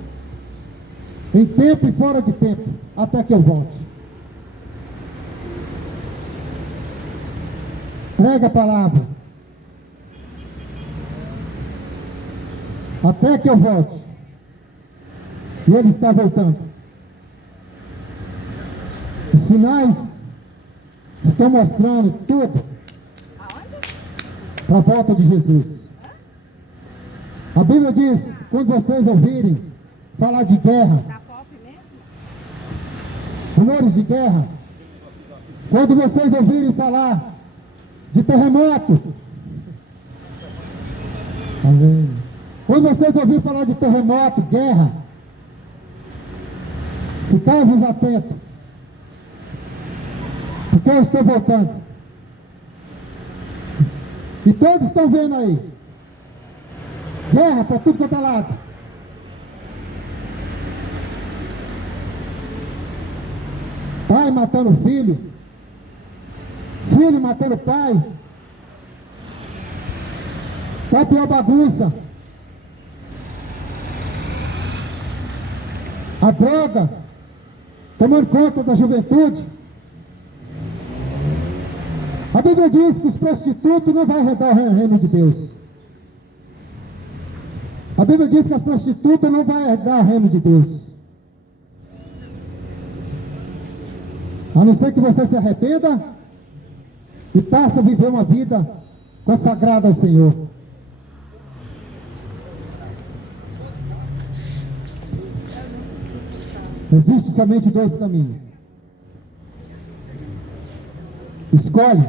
em tempo e fora de tempo, até que eu volte. Prega a palavra, até que eu volte. E ele está voltando. Os sinais estão mostrando tudo para a volta de Jesus. A Bíblia diz: quando vocês ouvirem falar de guerra, rumores de guerra, quando vocês ouvirem falar de terremoto, amém. Quando vocês ouvirem falar de terremoto, guerra, ficai-vos atentos, porque eu estou voltando. E todos estão vendo aí, guerra para tudo quanto é lado. Pai matando filho, filho matando pai. Tá pior bagunça. A droga tomando conta da juventude. A Bíblia diz que os prostitutos não vão herdar o reino de Deus. A Bíblia diz que as prostitutas não vão herdar o reino de Deus. A não ser que você se arrependa e passe a viver uma vida consagrada ao Senhor. Existe somente dois caminhos. Escolhe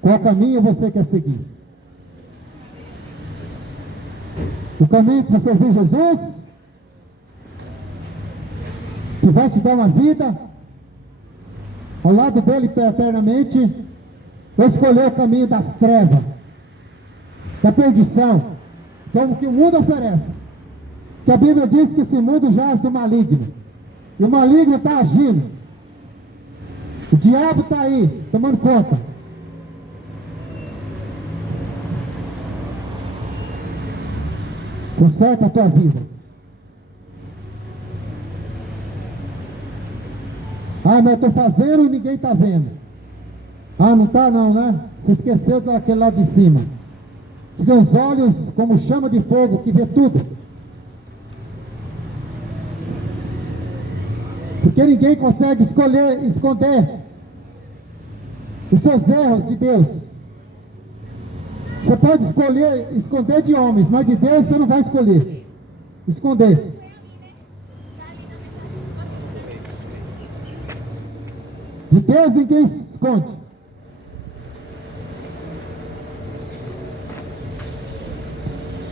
qual caminho você quer seguir. O caminho para servir Jesus, que vai te dar uma vida ao lado dele eternamente, ou escolher o caminho das trevas, da perdição, como que o mundo oferece. Que a Bíblia diz que esse mundo jaz do maligno, e o maligno está agindo, o diabo está aí, tomando conta. Conserta a tua vida. Ah, mas eu estou fazendo e ninguém está vendo. Ah, não está não, né? Você esqueceu daquele lado de cima. Que tem os olhos como chama de fogo, que vê tudo. Porque ninguém consegue esconder os seus erros de Deus. Você pode esconder de homens, mas de Deus você não vai esconder. De Deus ninguém se esconde.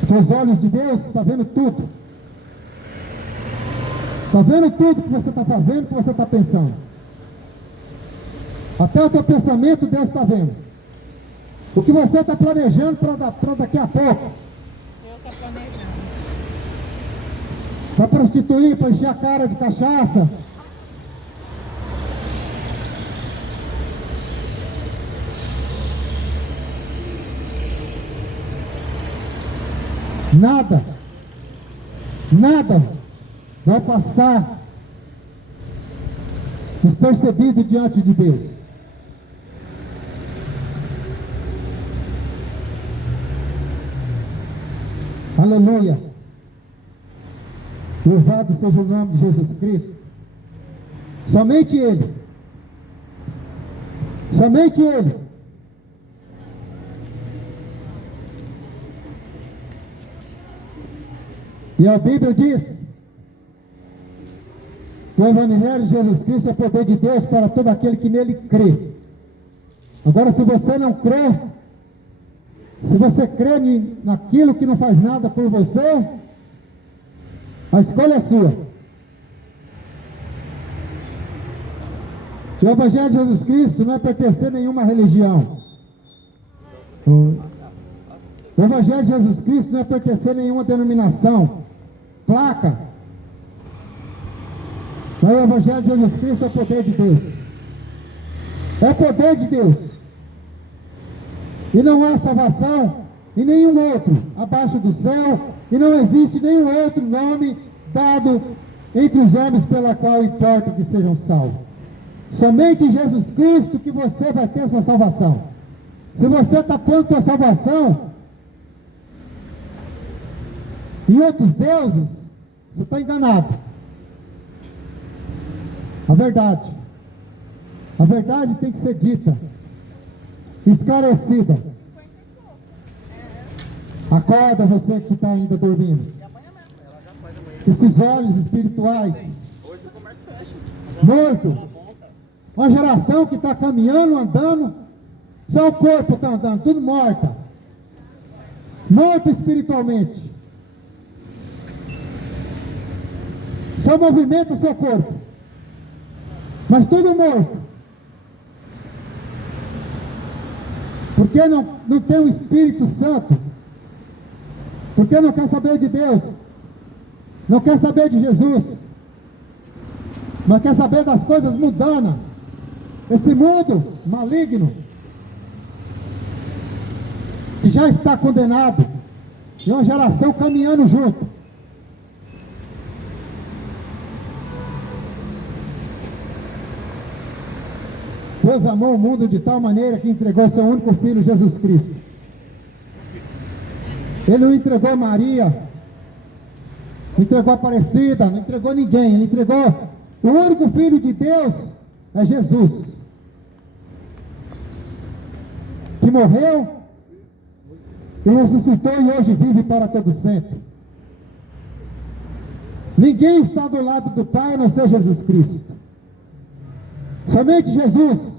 Porque os olhos de Deus estão vendo tudo. Está vendo tudo que você está fazendo, que você está pensando. Até o teu pensamento Deus está vendo. O que você está planejando para daqui a pouco. Eu estou planejando. Para prostituir, para encher a cara de cachaça. Nada vai passar despercebido diante de Deus. Aleluia. Louvado seja o nome de Jesus Cristo. Somente Ele. Somente Ele. E a Bíblia diz que o Evangelho de Jesus Cristo é poder de Deus para todo aquele que nele crê. Agora, se você não crê, se você crê naquilo que não faz nada por você, a escolha é sua. O Evangelho de Jesus Cristo não é pertencer a nenhuma religião. O Evangelho de Jesus Cristo não é pertencer a nenhuma denominação, placa. Mas o Evangelho de Jesus Cristo é o poder de Deus. É o poder de Deus. E não há salvação em nenhum outro abaixo do céu, e não existe nenhum outro nome dado entre os homens pela qual importa que sejam salvos. Somente em Jesus Cristo que você vai ter sua salvação. Se você está pondo sua salvação em outros deuses, você está enganado. A verdade tem que ser dita, esclarecida. Acorda, você que está ainda dormindo. Esses olhos espirituais morto. Uma geração que está caminhando, andando, só o corpo está andando, tudo morta. Morto espiritualmente. Só movimenta o seu corpo, mas tudo morto. Porque não tem o Espírito Santo? Porque não quer saber de Deus, não quer saber de Jesus, mas quer saber das coisas mundanas. Esse mundo maligno, que já está condenado, e uma geração caminhando junto. Deus amou o mundo de tal maneira que entregou seu único Filho, Jesus Cristo. Ele não entregou Maria, não entregou Aparecida, não entregou ninguém. Ele entregou o único Filho de Deus, é Jesus, que morreu e ressuscitou e hoje vive para todo sempre. Ninguém está do lado do Pai a não ser Jesus Cristo. Somente Jesus.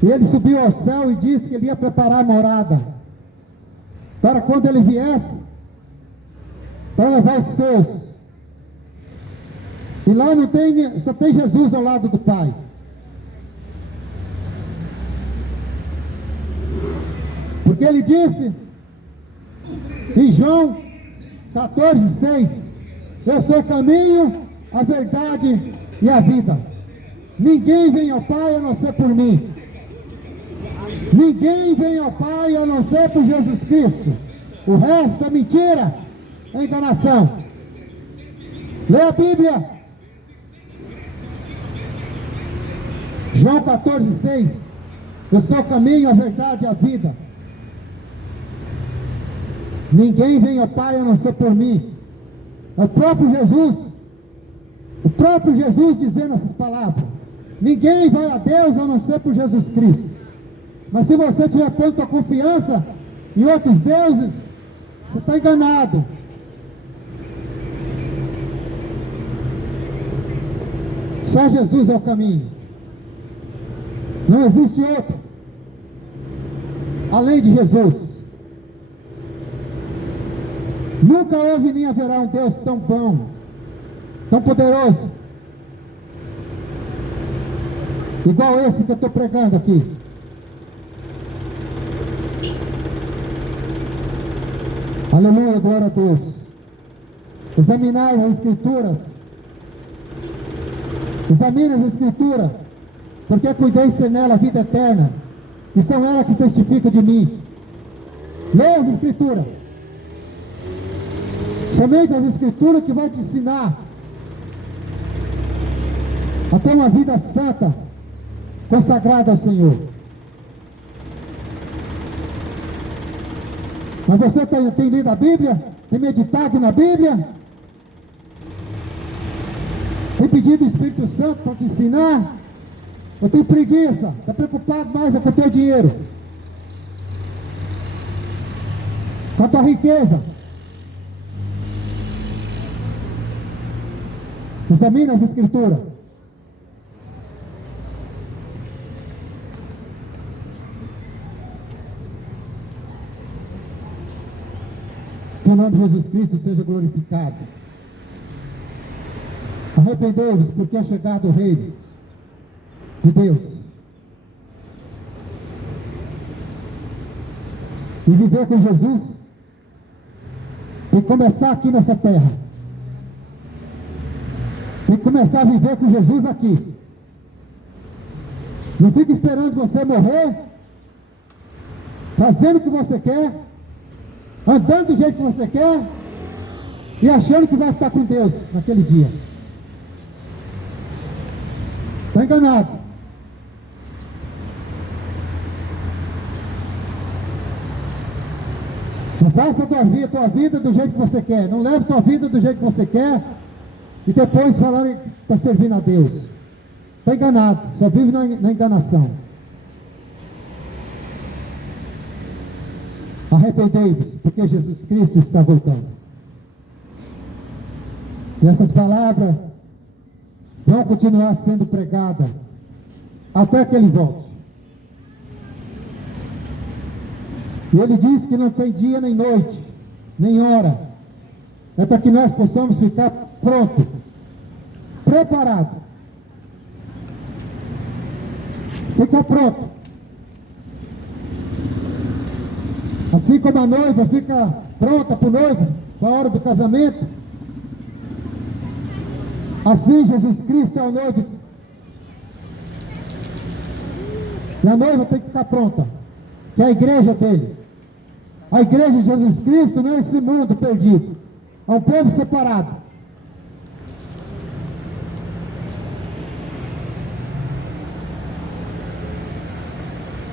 E ele subiu ao céu e disse que ele ia preparar a morada para quando ele viesse, para levar os seus. E lá não tem, só tem Jesus ao lado do Pai. Porque ele disse em João 14:6: eu sou o caminho, a verdade e a vida. Ninguém vem ao Pai a não ser por mim. Ninguém vem ao Pai a não ser por Jesus Cristo. O resto é mentira, é enganação. Lê a Bíblia. João 14:6: eu sou o caminho, a verdade e a vida. Ninguém vem ao Pai a não ser por mim. É o próprio Jesus dizendo essas palavras. Ninguém vai a Deus a não ser por Jesus Cristo. Mas se você tiver pondo a confiança em outros deuses, você está enganado. Só Jesus é o caminho. Não existe outro além de Jesus. Nunca houve nem haverá um Deus tão bom, tão poderoso, igual esse que eu estou pregando aqui. Aleluia, glória a Deus. Examinai as Escrituras. Examine as Escrituras, porque cuideis ter nela a vida eterna, e são elas que testificam de mim. Leia as Escrituras. Somente as Escrituras que vai te ensinar a ter uma vida santa, consagrada ao Senhor. Mas você tem lido a Bíblia? Tem meditado na Bíblia? Tem pedido o Espírito Santo para te ensinar? Ou tem preguiça? Está preocupado mais com o teu dinheiro? Com a tua riqueza? Examina as Escrituras. Que o nome de Jesus Cristo seja glorificado. Arrependei-vos, porque é chegado o Rei de Deus. e viver com Jesus, tem que começar aqui nessa terra. Tem que começar a viver com Jesus aqui. Não fique esperando você morrer, fazendo o que você quer, andando do jeito que você quer e achando que vai ficar com Deus naquele dia. Está enganado. Não faça a tua vida do jeito que você quer. Não leve a tua vida do jeito que você quer e depois falar que está servindo a Deus. Está enganado, só vive na enganação. Arrependei-vos, porque Jesus Cristo está voltando. E essas palavras vão continuar sendo pregadas até que Ele volte. E Ele diz que não tem dia nem noite, nem hora. É para que nós possamos ficar prontos, preparados. Fica pronto. Assim como a noiva fica pronta para o noivo, para a hora do casamento, assim Jesus Cristo é o noivo. E a noiva tem que ficar pronta, que é a igreja dele. A igreja de Jesus Cristo não é esse mundo perdido, é um povo separado.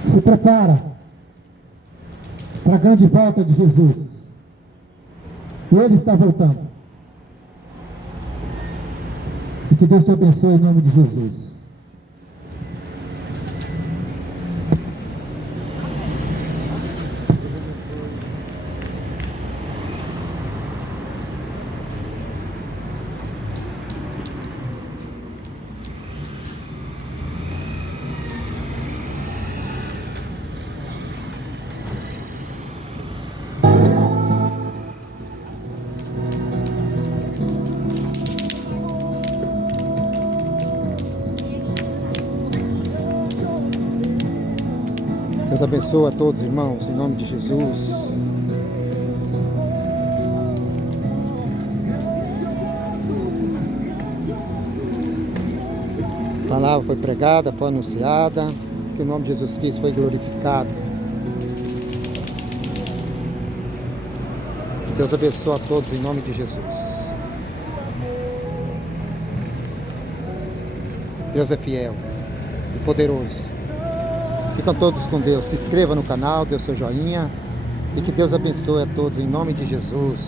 Se prepara para a grande volta de Jesus. E Ele está voltando. E que Deus te abençoe em nome de Jesus. Deus abençoe a todos, irmãos, em nome de Jesus. A palavra foi pregada, foi anunciada, que o nome de Jesus Cristo foi glorificado. Deus abençoe a todos em nome de Jesus. Deus é fiel e poderoso. Ficam todos com Deus. Se inscreva no canal, dê o seu joinha. E que Deus abençoe a todos em nome de Jesus.